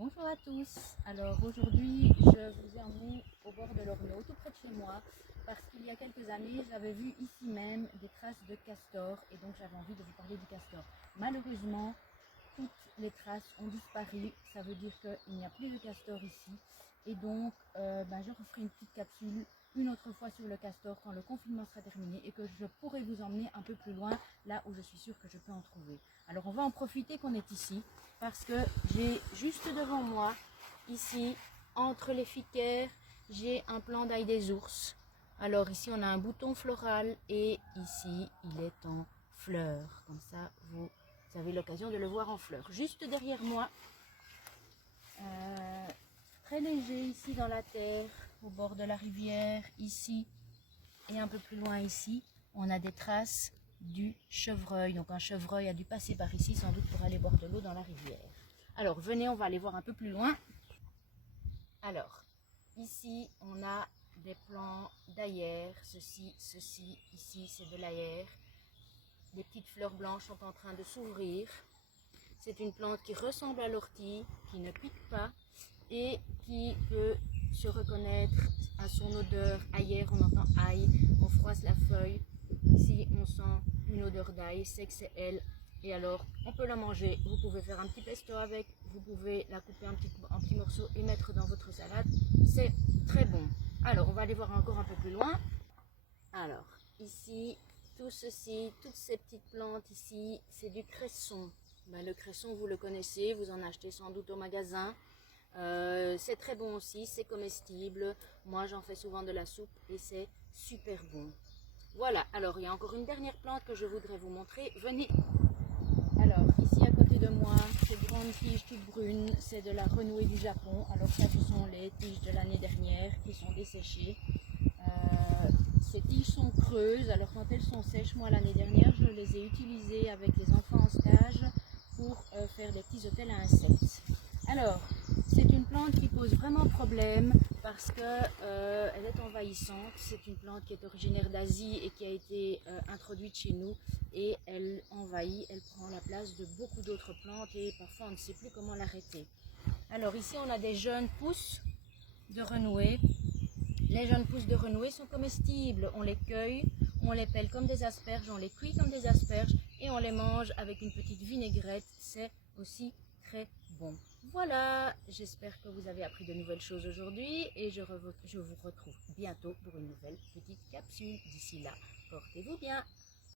Bonjour à tous. Alors aujourd'hui, je vous ai emmené au bord de l'Ormeau, tout près de chez moi, parce qu'il y a quelques années, j'avais vu ici même des traces de castor et donc j'avais envie de vous parler du castor. Malheureusement, toutes les traces ont disparu. Ça veut dire qu'il n'y a plus de castor ici. Et donc, je referai une petite capsule une autre fois sur le castor quand le confinement sera terminé et que je pourrai vous emmener un peu plus loin, là où je suis sûre que je peux en trouver. Alors on va en profiter qu'on est ici, parce que j'ai juste devant moi, ici, entre les ficaires, j'ai un plant d'ail des ours. Alors ici on a un bouton floral et ici il est en fleurs. Comme ça vous avez l'occasion de le voir en fleurs. Juste derrière moi, très léger ici dans la terre, au bord de la rivière, ici et un peu plus loin ici, on a des traces du chevreuil. Donc un chevreuil a dû passer par ici sans doute pour aller boire de l'eau dans la rivière. Alors venez, on va aller voir un peu plus loin. Alors ici on a des plants d'aillère, ceci, ici c'est de l'aillère. Des petites fleurs blanches sont en train de s'ouvrir. C'est une plante qui ressemble à l'ortie, qui ne pique pas et qui peut se reconnaître à son odeur. Ailleurs on entend ail, on froisse la feuille, ici on sent une odeur d'ail, c'est que c'est elle. Et alors on peut la manger, vous pouvez faire un petit pesto avec, vous pouvez la couper en petits morceaux et mettre dans votre salade, c'est très bon. Alors on va aller voir encore un peu plus loin. Alors ici, tout ceci, toutes ces petites plantes ici, c'est du cresson. Le cresson vous le connaissez, vous en achetez sans doute au magasin. C'est très bon aussi, c'est comestible. Moi j'en fais souvent de la soupe et c'est super bon. Voilà, alors il y a encore une dernière plante que je voudrais vous montrer. Venez. Alors ici à côté de moi, ces grandes tiges toutes brunes, c'est de la renouée du Japon. Alors ça, ce sont les tiges de l'année dernière qui sont desséchées. Ces tiges sont creuses, alors quand elles sont sèches, moi l'année dernière je les ai utilisées avec les enfants en stage pour faire des petits hôtels à insectes. Alors c'est une plante qui pose vraiment problème parce qu'elle est envahissante. C'est une plante qui est originaire d'Asie et qui a été introduite chez nous et elle envahit, elle prend la place de beaucoup d'autres plantes et parfois on ne sait plus comment l'arrêter. Alors ici on a des jeunes pousses de renouée. Les jeunes pousses de renouée sont comestibles, on les cueille, on les pèle comme des asperges, on les cuit comme des asperges et on les mange avec une petite vinaigrette, c'est aussi très bon. Voilà, j'espère que vous avez appris de nouvelles choses aujourd'hui et je vous retrouve bientôt pour une nouvelle petite capsule. D'ici là, portez-vous bien.